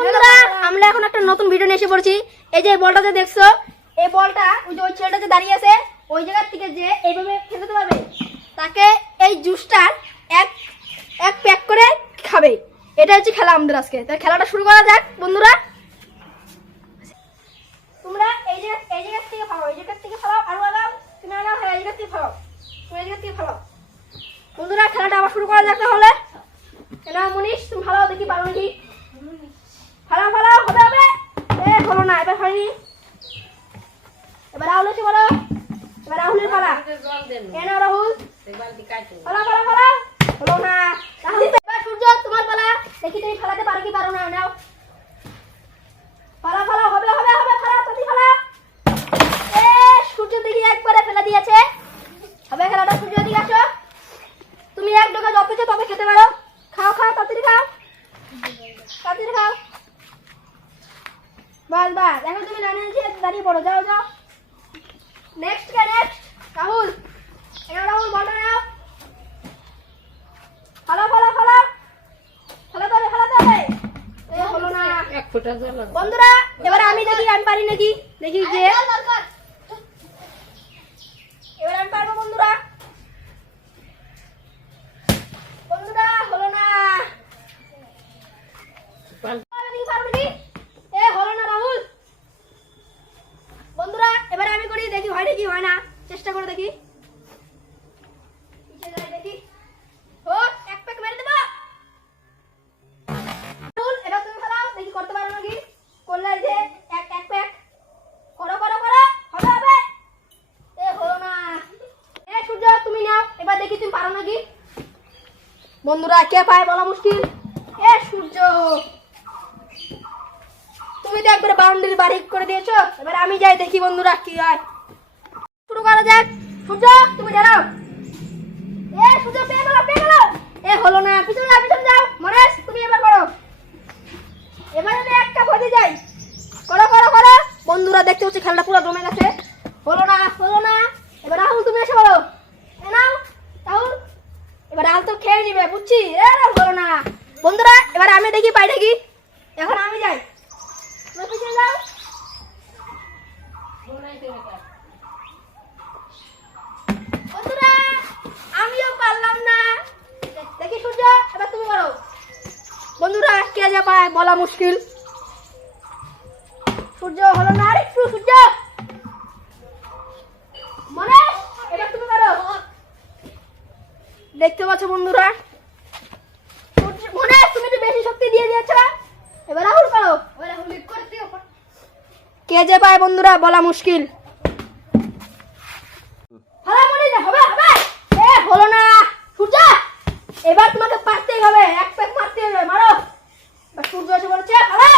বন্ধুরা আমরা এখন একটা নতুন ভিডিও নিয়ে এসে পড়ছি। এই যে বলটাতে দেখছো, এই বলটা ওই যে ওই ছেলেটা যে দাঁড়িয়ে আছে ওই জায়গা থেকে যে এইভাবে খেলতে পারবে তাকে এই জুসটার এক এক প্যাক করে খাবে। এটা হচ্ছে খেলা আমাদের আজকে। তাহলে খেলাটা শুরু করা যাক বন্ধুরা। তোমরা এই জায়গা থেকে ফালাও, এই জায়গা থেকে ফালাও, আর আলাও তুমি আলাও, হ্যাঁ এই জায়গা থেকে ফালাও, তুমি এই জায়গা থেকে ফালাও। বন্ধুরা খেলাটা আবার শুরু করা যাক তাহলে। এটা মনীষ তুমি ফালাও, দেখি পারো নাকি। ফালাও ফালাও, হবে হবে। হলো না, এবার হয়নি। এবার রাহুল এসে বলো, এবার রাহুলের পালা। কেন রাহুল ফালাও ফালাও ফালাও, হলো না। রাহুল এবার সূর্য তোমার পালা, দেখি তুমি ফালাতে পারো কি পারো না। নাও ফালাও ফালাও, হবে হবে হবে, ফালাও তুমি ফালাও। সূর্য দেখি একবারে ফেলে দিয়েছে। হবে খেলাটা, সূর্য দিকে আসো। তুমি এক ডোকা যত ইচ্ছে তবে খেতে পারো। খাও খাও, তাড়াতাড়ি খাও, তাড়াতাড়ি খাও। বাস বাস, এখন তুমি লাইনে দাঁড়িয়ে পড়ো, যাও যাও। নেক্সট কে নেক্সট রাহুল। এবার রাহুল বলটা নাও, ফালাও ফালাও ফালাও, ফালাতে হবে ফালাতে হবে। হলো না। বন্ধুরা এবার আমি দেখি আমি পারি নাকি, দেখি যে এবার আমি পারবো। বন্ধুরা বন্ধুরা হলো না। হলো না রাহুল। বন্ধুরা এবার আমি করি, দেখি হয় নাকি হয় না, চেষ্টা করে দেখি। দেখি ও এক প্যাক মেরে দেবো। রাহুল এবার তুমি ফেলাও, দেখি করতে পারো নাকি। করলে যে এক এক প্যাক করো করো করো, হবে হবে। হলো না। সূর্য তুমি নাও, এবার দেখি তুমি পারো নাকি। বন্ধুরা কে পায় বলা মুশকিল। সূর্য তুমি তো একবার বাউন্ডারি বাড়ি করে দিয়েছো। এবার আমি যাই দেখি বন্ধুরা কি হয়। শুরু করা যাক। সূর্য তুমি দাঁড়াও। সূর্য পেয়ে গেল পেয়ে গেল। হলো না, পিছনে যাও পিছনে যাও। মনেশ তুমি এবার করো, এবার আমি একটা ভোজে যাই। করো করো করো। বন্ধুরা দেখতে হচ্ছে খেলাটা পুরো জমে গেছে। হলো না হলো না। এবার রাহুল তুমি এসে বলো, নাও রাহুল। এবার রাহুল তো খেয়ে নিবে বুঝছি। হলো না। বন্ধুরা এবার আমি দেখি পাই নাকি। এখন আমি যাই, তুমি পিছনে যাও। বন্ধুরা আমিও পারলাম না, দেখি সূর্য এবার তুমি করো। বন্ধুরা কে যা পায় বলা মুশকিল। সূর্য হলো না, আরেকটু সূর্য। মনে এবার তুমি করো। দেখতে পাচ্ছ বন্ধুরা, মনে তুমি তো বেশি শক্তি দিয়ে দিয়েছ। এবার রাহুল করো। কে যে পায় বন্ধুরা বলা মুশকিল। হবে হবে। হলো না সূর্য, এবার তোমাকে পারতেই হবে, এক প্যাক মারতে হবে, মারো। সূর্য এসে বলেছে ভালো।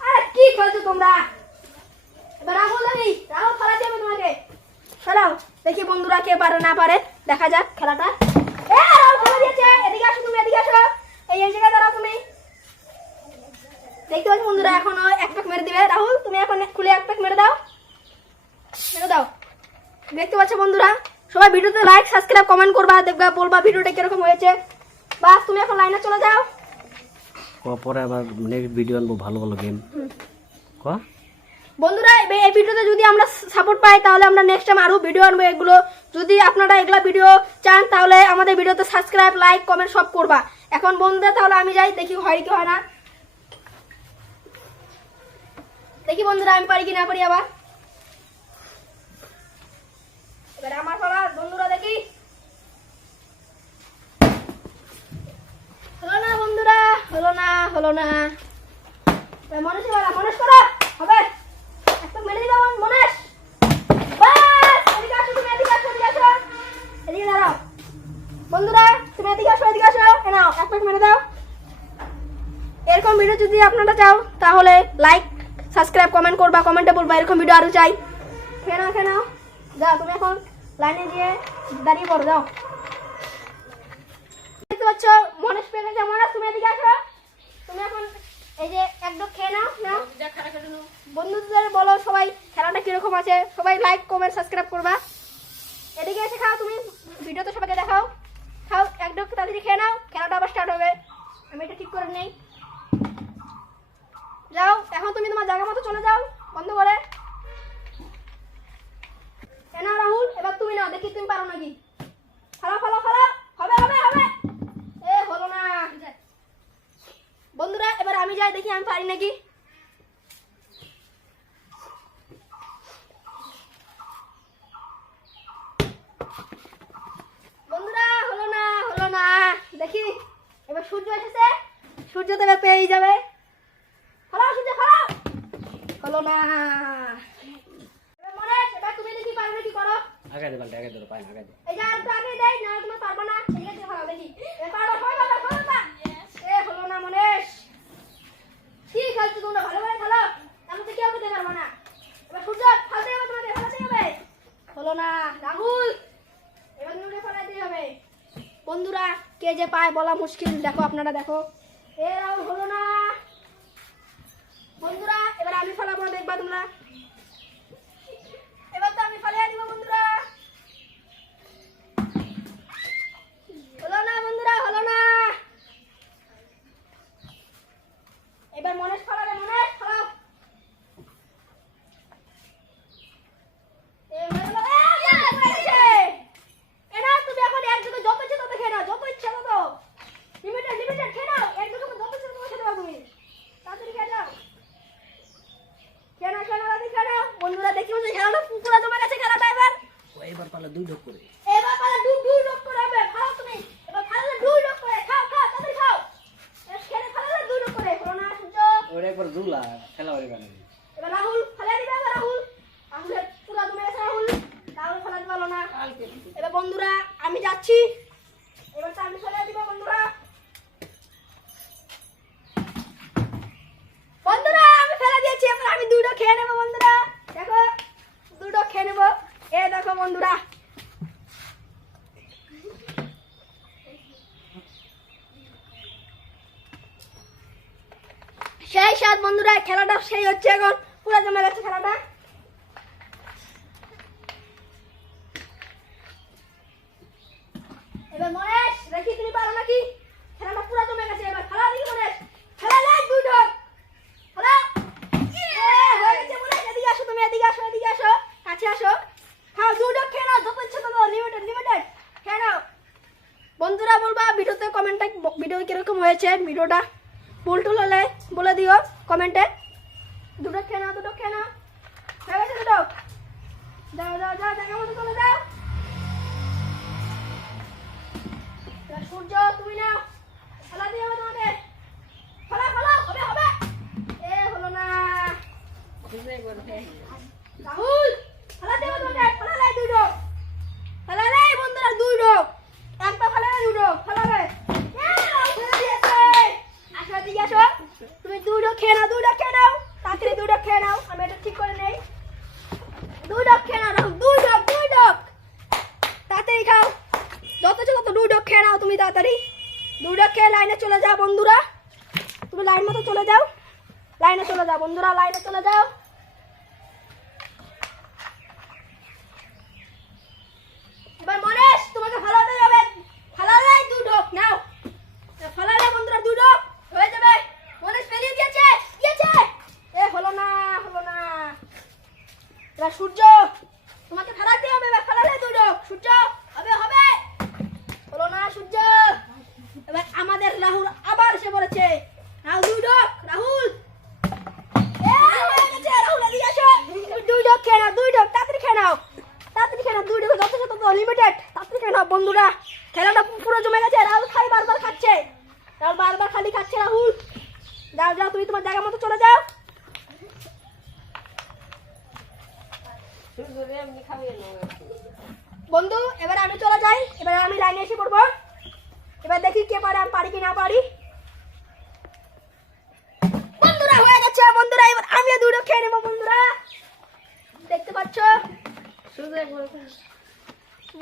আরে কি খেলছো তোমরা। এবার রাহুল দেখি, রাহুল ফেলাতে হবে তোমাকে। ফেলাও দেখি বন্ধুরা কে পারে না পারে, দেখা যাক খেলাটা। রাহুল ফেলে দিয়েছে। এদিকে আসো তুমি, এদিকে আসো। এই জায়গায় দাঁড়াও তুমি। দেখতে পাচ্ছ বন্ধুরা এখনো এক প্যাক মেরে দিবে রাহুল। তুমি এখন খুলে এক প্যাক মেরে দাও, মেরে দাও। দেখতে পাচ্ছ বন্ধুরা, সবাই ভিডিওতে লাইক সাবস্ক্রাইব কমেন্ট করবা, দেখবা বলবা ভিডিওটা কিরকম হয়েছে। বাস তুমি এখন লাইনে চলে যাও। পরে আবার নেক্সট ভিডিও আনবো ভালো ভালো গেম। বন্ধুরা এই ভিডিওতে যদি আমরা সাপোর্ট পাই তাহলে আমরা নেক্সট টাইম আরো ভিডিও আনবো এগুলো। যদি আপনারা এগুলা ভিডিও চান তাহলে আমাদের ভিডিওতে সাবস্ক্রাইব লাইক কমেন্ট সব করবা। এখন বন্ধুরা তাহলে আমি যাই, দেখি হয় কি হয় না। দেখি বন্ধুরা আমি পারি কি না পারি। আবার এবার আমার পালা বন্ধুরা, দেখি। হলো না বন্ধুরা, হলো না হলো না। মনেশ বলা, মনেশ করো, হবে। একটা মেরে দিল মনেশ। বাস এদিকে আসো তুমি, এদিকে আসো, এদিকে আসো, এদিকে দাঁড়াও। বন্ধুরা তুমি এদিকে আসো, এদিকে আসো। নাও এক প্যাক মেরে দাও। এরকম ভিডিও যদি আপনারা চাও তাহলে লাইক সাবস্ক্রাইব কমেন্ট করবা, কমেন্টে বলবা এরকম ভিডিও আরো চাই। খেয়ে নাও খেয়ে নাও, যাও তুমি এখন লাইনে গিয়ে দাঁড়িয়ে পড়ো, যাও। দেখতে পাচ্ছ মনেশ পেয়ে গেছে। মনেশ তুমি এদিকে আসো। তুমি এখন এই যে একদম খেয়ে নাও। নাও বন্ধুদের বলো সবাই খেলাটা কিরকম আছে, সবাই লাইক কমেন্ট সাবস্ক্রাইব করবা। এদিকে এসে খাও তুমি, ভিডিওতে সবাইকে দেখাও। খাও একদম তাড়াতাড়ি খেয়ে নাও, খেলাটা আবার স্টার্ট হবে। আমি এটা ঠিক করে নেই। যাও এখন তুমি তোমার জায়গা মতো চলে যাও বন্ধ করে। না রাহুল, এবার তুমি নাও, দেখি তুমি পারো নাকি। ফালাও ফালাও ফালাও, হবে হবে হবে। এ হলো না। বন্ধুরা এবার আমি যাই, দেখি আমি পারি নাকি। বন্ধুরা হলো না, হলো না। দেখি এবার সূর্য এসেছে, সূর্য তো এবার পেয়েই যাবে। ফালাও সূর্য ফালাও, হলো না। এবার মনে এবার তুমি দেখি পারো নাকি, করো। আগে দে বালটা, আগে দে, পায় না, আগে দে। এই যে আর একটু আগে দেই না, তোমার পারবো না। ঠিক আছে ফালাও দেখি। এ পারো, হয় বাবা, হয় বাবা। এ হলো না মনেশ। কি খেলছো তোমরা, ভালো করে খেলো, আমি তো কেউ খেতে পারবো না। এবার সূর্য ফালতে হবে, তোমাকে ফালাতে হবে। হলো না রাহুল, এবার তুমি ফালাতে হবে। বন্ধুরা কে যে পায় বলা মুশকিল, দেখো আপনারা দেখো। এ রাহুল হলো না। বন্ধুরা এবার আমি ফালাবো, দেখবা তোমরা। এবার তো আমি ফালিয়ে দিব বন্ধুরা। হলো না বন্ধুরা, হলো না। এবার মনেশ ফালাবে, মনেশ ফালাও। এ হয়ে গেল। হয়ে গেছে। এ না, তুমি এখন এক দুটো যত ইচ্ছে তত খেয়ে নাও, যত ইচ্ছে তত। লিমিটেড লিমিটেড খেয়ে নাও, এক দুটো যত ইচ্ছে তত খেতে পারো তুমি। তাড়াতাড়ি খেয়ে নাও, খেয়ে নাও, খেয়ে নাও, তাড়াতাড়ি খেয়ে নাও। বন্ধুরা দেখি বলছে খেলাটা পুরো জমে গেছে, খেলাটা এবার। ও এবার পালা দুই ঢোক করে। এবার পালা দুই দুই ডক করে হবে। খাও তুমি, এবার ফালালে দুই ডক করে খাও, খাও তাড়াতাড়ি খাও। খেলে ফালালে দুই ডক করে। হলো না সূর্য। ওরে একবার দুলা খেলা হয়ে গেল। এবার রাহুল ফালিয়ে দিবে, এবার রাহুল। রাহুলের পুরো জমে গেছে রাহুল, রাহুল ফালাতে পারলো না। এবার বন্ধুরা আমি যাচ্ছি, এবার তো আমি ফালিয়ে দিব বন্ধুরা। বন্ধুরা আমি ফেলে দিয়েছি, এবার আমি দুটো খেয়ে নেবো বন্ধুরা। দেখো দুটো খেয়ে নেবো। এ দেখো বন্ধুরা, সেই সাত বন্ধুরা, খেলাটা সেই হচ্ছে এখন, পুরো জমে গেছে খেলাটা। এবার মনেশ দেখি তুমি পারো নাকি, খেলাটা পুরো জমে গেছে। এবার খেলা দেখি মনেশ, খেলা লাই দুই ঢোক। হলো হয়ে গেছে মনেশ। এদিকে আসো তুমি, এদিকে আসো, এদিকে আসো, কাছে আসো। খাও দুই ঢোক খেয়ে নাও, যত ইচ্ছে তত, লিমিটেড লিমিটেড খেয়ে নাও। বন্ধুরা বলবা ভিডিওতে কমেন্টে ভিডিও কিরকম হয়েছে, ভিডিওটা ভুল টুল হলে বলে দিও কমেন্টে। দুটো খেয়ে নাও, দুটো খেয়ে নাও, হয়ে গেছে দুটো। যাও যাও যাও, জায়গা মতো চলে যাও। এবার সূর্য তুমি নাও, খেলা দিয়ে হবে তোমাকে। ফলা ফলা, হবে হবে। এ হলো না রাহুল, খেলা দিয়ে হবে তোমাকে। ফলালে দুই ডোক, ফলালে বন্ধুরা দুই ডোক, একবার ফলালে দুই ডোক ফলাবে। ফেলে দিয়েছে। আসো এদিকে আসো, তুমি দুই ডোক খেয়ে নাও, দুই ডোক খেয়ে নাও, তাড়াতাড়ি দুই ডোক খেয়ে নাও। আমি এটা ঠিক করে নেই। দুই ডোক খেয়ে নাও রাহুল, দুই ডোক, দুই ডোক, তাড়াতাড়ি খাও, যত ছিল তত দুই ডোক খেয়ে নাও তুমি তাড়াতাড়ি। দুই ডোক খেয়ে লাইনে চলে যাও বন্ধুরা, তুমি লাইন মতো চলে যাও, লাইনে চলে যাও বন্ধুরা, লাইনে চলে যাও। এবার মনেশ তোমাকে ফালাতে যাবে, ফালালে দুই ডোক নাও, ফালালে বন্ধুরা দুই ডোক হয়ে যাবে। মনেশ ফেলিয়ে দিয়েছে, দিয়েছে। এ হলো না, হলো না। এবার সূর্য তোমাকে ফেলাতে হবে, এবার ফেলালে দুই ডোক। সূর্য হবে হবে, হলো না সূর্য। এবার আমাদের রাহুল আবার এসে পড়েছে। রাহুল দুই ডোক, রাহুল। এ হয়ে গেছে, রাহুল এদিকে আসো। দুই ডোক খেয়ে নাও, দুই ডোক তাড়াতাড়ি খেয়ে নাও, তাড়াতাড়ি খেয়ে নাও, দুই ডোক যত তত লিমিটেড, তাড়াতাড়ি খেয়ে নাও বন্ধুরা। খেলাটা পুরো জমে গেছে, রাহুল খালি বারবার খাচ্ছে, রাহুল বারবার খালি খাচ্ছে। রাহুল যাও যাও, তুমি তোমার জায়গা মতো চলে যাও। বন্ধু এবার আমি চলে যাই, এবার আমি লাইনে এসে পড়বো। এবার দেখি কে পারে, আমি পারি কি না পারি। বন্ধুরা হয়ে গেছে বন্ধুরা, এবার আমিও দুটো খেয়ে নেবো বন্ধুরা, দেখতে পাচ্ছ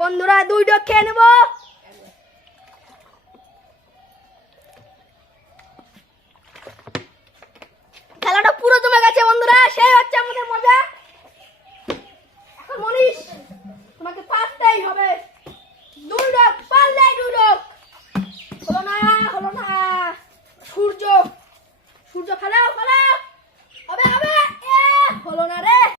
বন্ধুরা, দুটো খেয়ে নেবো। খেলাটা পুরো জমে গেছে বন্ধুরা, সেই হচ্ছে আমাদের মজা।